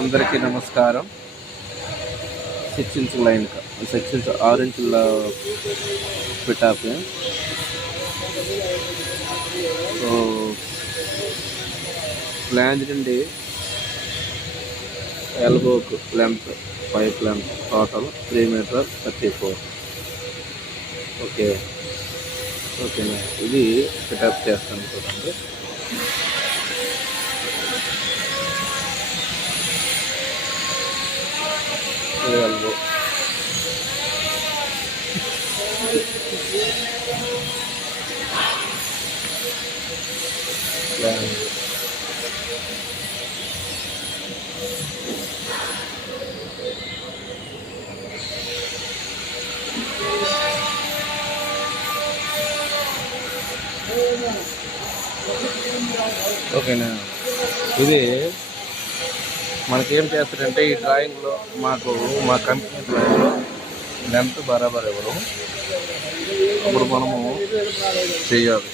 అందరికీ నమస్కారం. 6 inch line 6 ఇంచ్ 6 ఇంచుల పిటాప్. సో ఫ్లాంజ్ నుండి ఎల్బోకు length, pipe length total 3 metre 34. ఓకేనా, ఇది పిటాప్ చేస్తాను చూడండి. ఎల్బో ఫ్లాంజ్ ఓకేనా. ఇది మనకేం చేస్తారంటే ఈ డ్రాయింగ్లో మా కంపెనీ డ్రాయింగ్లో లెంత్ బరాబర్ ఎవరు అప్పుడు మనము చేయాలి.